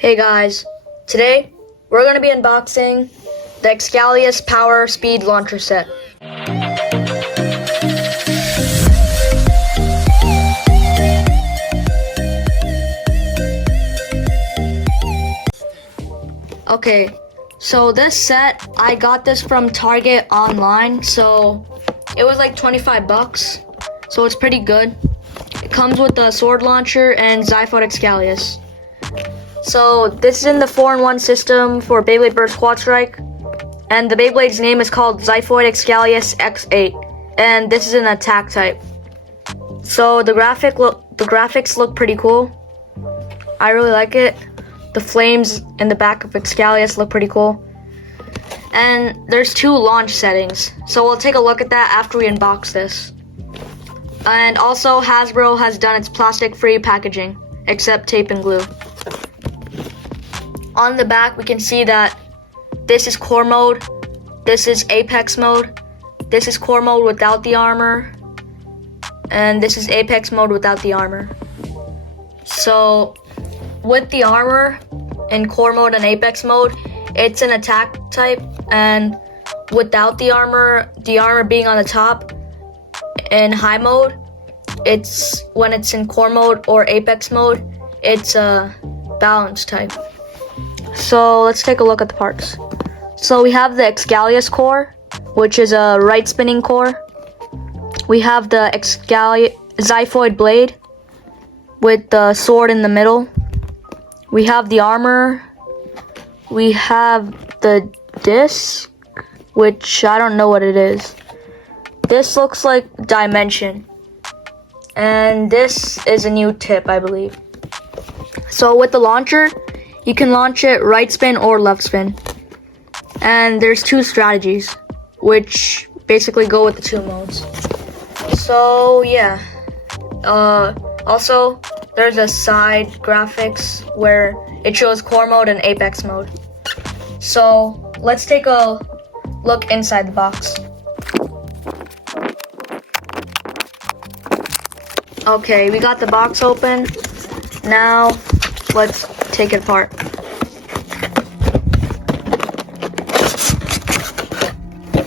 Hey guys, today we're going to be unboxing the Xcalius Power Speed Launcher Set. Okay, so this set, I got this from Target online, so it was like 25 bucks, so it's pretty good. It comes with the sword launcher and Xiphoid Xcalius. So this is in the 4-in-1 system for beybladeburst QuadStrike, and the Beyblade's name is called Xiphoid Xcalius X8, and this is an attack type. So the graphics look pretty cool. I really like it. The flames in the back of Xcalius look pretty cool. And there's 2 launch settings, so we'll take a look at that after we unbox this. And also Hasbro has done its plastic-free packaging, except tape and glue. On the back, we can see that this is core mode, this is apex mode, this is core mode without the armor, and this is apex mode without the armor. So, with the armor in core mode and apex mode, it's an attack type, and without the armor being on the top, in high mode, when it's in core mode or apex mode, it's a balance type. So let's take a look at the parts. So we have the Xcalius core, which is a right spinning core. We have the Xiphoid blade with the sword in the middle. We have the armor. We have the disc, which I don't know what it is. This looks like dimension. And this is a new tip, I believe. So with the launcher, you can launch it right spin or left spin. And there's 2 strategies, which basically go with the 2 modes. So yeah. Also, there's a side graphics where it shows core mode and apex mode. So let's take a look inside the box. Okay, we got the box open. Now let's take it apart.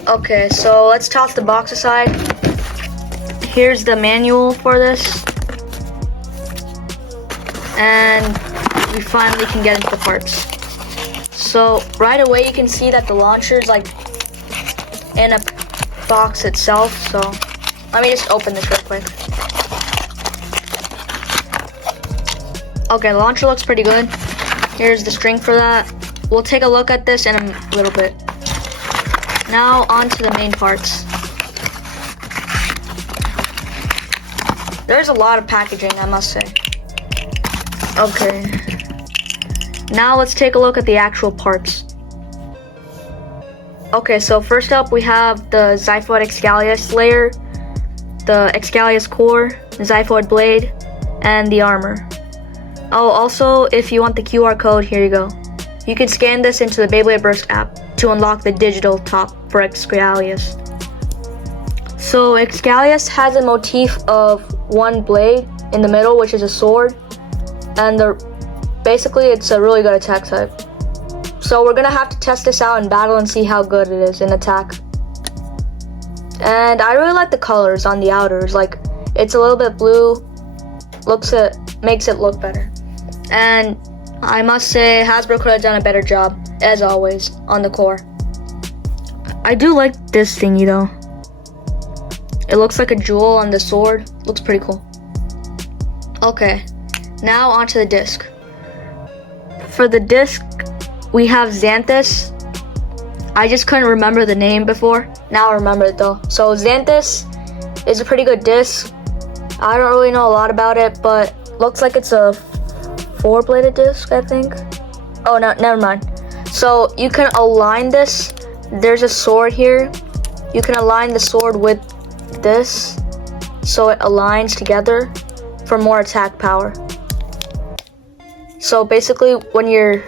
Okay, so let's toss the box aside. Here's the manual for this. And we finally can get into the parts. So right away you can see that the launcher is like in a box itself. So let me just open this real quick. Okay, the launcher looks pretty good. Here's the string for that. We'll take a look at this in a little bit. Now on to the main parts. There's a lot of packaging, I must say. Okay. Now let's take a look at the actual parts. Okay, so first up we have the Xiphoid Xcalius layer, the Xcalius core, the Xiphoid blade, and the armor. Oh, also, if you want the QR code, here you go. You can scan this into the beybladeburst app to unlock the digital top for Xcalius. So Xcalius has a motif of 1 blade in the middle, which is a sword, and basically it's a really good attack type. So we're gonna have to test this out in battle and see how good it is in attack. And I really like the colors on the outers, like it's a little bit blue, makes it look better. And I must say Hasbro could have done a better job, as always, on the core. I do like this thingy though. It looks like a jewel on the sword. Looks pretty cool. Okay, now onto the disc. For the disc, we have Xanthus. I just couldn't remember the name before. Now I remember it though. So Xanthus is a pretty good disc. I don't really know a lot about it, but looks like it's a 4-bladed disc, I think. Oh, no, never mind. So you can align this. There's a sword here. You can align the sword with this so it aligns together for more attack power. So basically when you're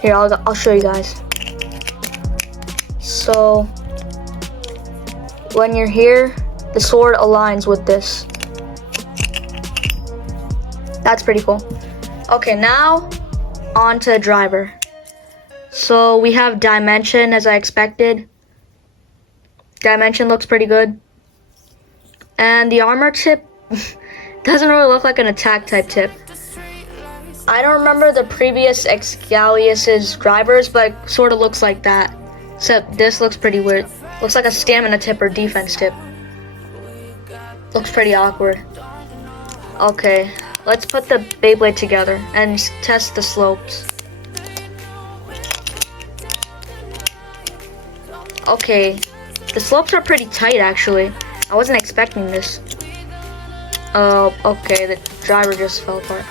here, I'll show you guys. So when you're here, the sword aligns with this. That's pretty cool. Okay, now on to driver. So we have dimension as I expected. Dimension looks pretty good. And the armor tip doesn't really look like an attack type tip. I don't remember the previous Xcalius's drivers, but it sort of looks like that. Except this looks pretty weird. Looks like a stamina tip or defense tip. Looks pretty awkward. Okay, let's put the Beyblade together and test the slopes. Okay, the slopes are pretty tight actually. I wasn't expecting this. Oh, okay, the driver just fell apart.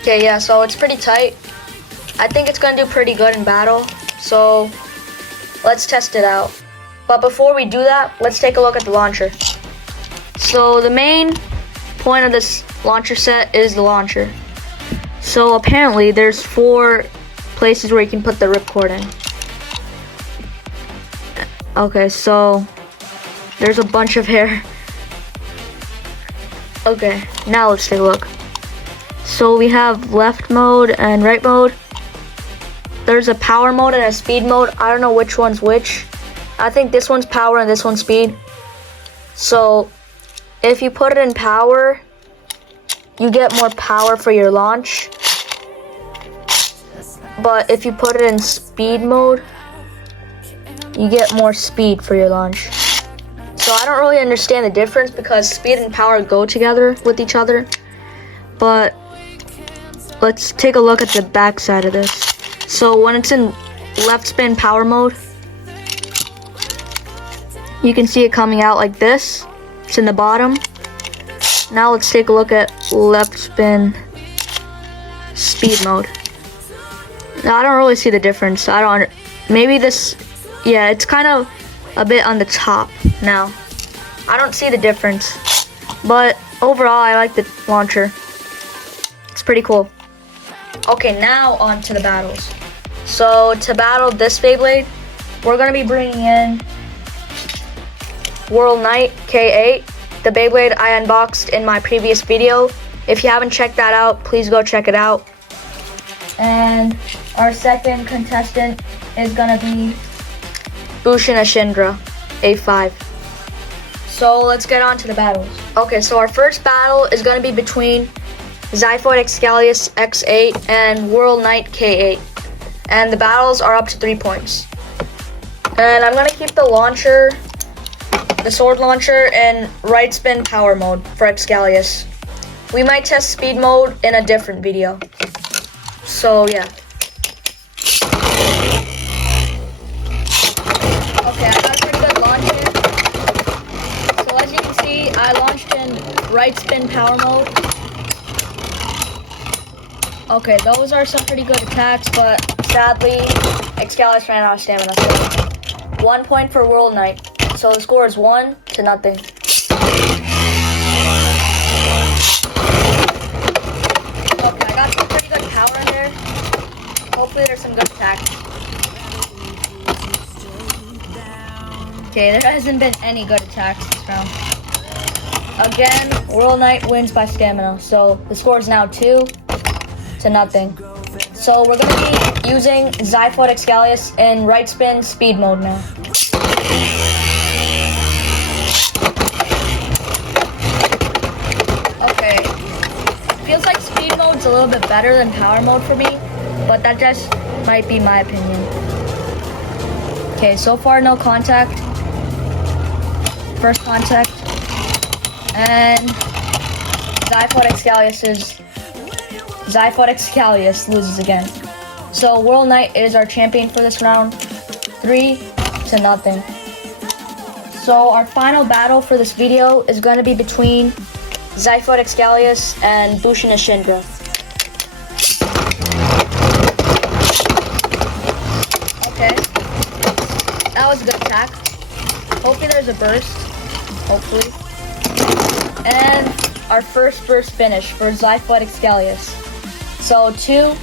Okay, yeah, so it's pretty tight. I think it's gonna do pretty good in battle, so let's test it out. But before we do that, let's take a look at the launcher. So the main point of this launcher set is the launcher. So apparently there's 4 places where you can put the ripcord in. Okay, so there's a bunch of hair. Okay, now let's take a look. So we have left mode and right mode. There's a power mode and a speed mode. I don't know which one's which. I think this one's power and this one's speed. So if you put it in power, you get more power for your launch. But if you put it in speed mode, you get more speed for your launch. So I don't really understand the difference because speed and power go together with each other. But let's take a look at the back side of this. So when it's in left spin power mode, you can see it coming out like this. It's in the bottom. Now let's take a look at left spin speed mode. Now I don't really see the difference. Maybe this, yeah, it's kind of a bit on the top now. I don't see the difference. But overall, I like the launcher. It's pretty cool. Okay, now on to the battles. So to battle this Beyblade, we're going to be bringing in World Knight K8, the Beyblade I unboxed in my previous video. If you haven't checked that out, please go check it out. And our second contestant is going to be Bushin Ashindra, A5. So let's get on to the battles. Okay, so our first battle is going to be between Xiphoid Xcalius X8 and World Knight K8. And the battles are up to 3 points. And I'm going to keep the launcher, the sword launcher, in right spin power mode for Xcalius. We might test speed mode in a different video. So yeah. Okay, I got a pretty good launch here. So as you can see, I launched in right spin power mode. Okay, those are some pretty good attacks, but sadly, Xcalius ran out of stamina. So 1 point for World Knight. So the score is 1-0. Okay, I got some pretty good power in there. Hopefully there's some good attacks. Okay, there hasn't been any good attacks this round. Again, World Knight wins by stamina. So the score is now 2-0. So we're going to be using Xiphoid Xcalius in right spin speed mode now. Okay, feels like speed mode's a little bit better than power mode for me, but that just might be my opinion. Okay, so far no contact. First contact. And Xiphoid Xcalius loses again. So World Knight is our champion for this round, 3-0. So our final battle for this video is going to be between Xiphoid Xcalius and Bushin Ashindra. Okay, that was a good attack. Hopefully there's a burst. Hopefully. And our first burst finish for Xiphoid Xcalius. So 2-0.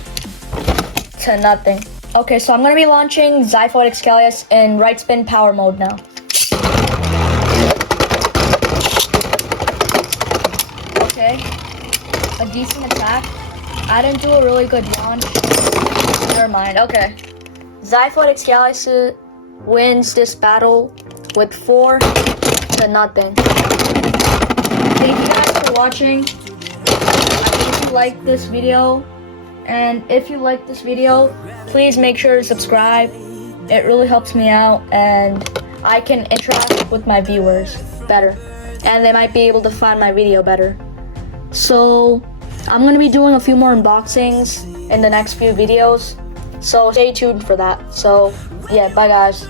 Okay, so I'm going to be launching Xiphoid Xcalius in right spin power mode now. Okay, a decent attack. I didn't do a really good launch. Never mind. Okay. Xiphoid Xcalius wins this battle with 4 to nothing. Thank you guys for watching. I hope you liked this video. And if you like this video, please make sure to subscribe. It really helps me out and I can interact with my viewers better. And they might be able to find my video better. So, I'm going to be doing a few more unboxings in the next few videos. So, stay tuned for that. So, yeah, bye guys.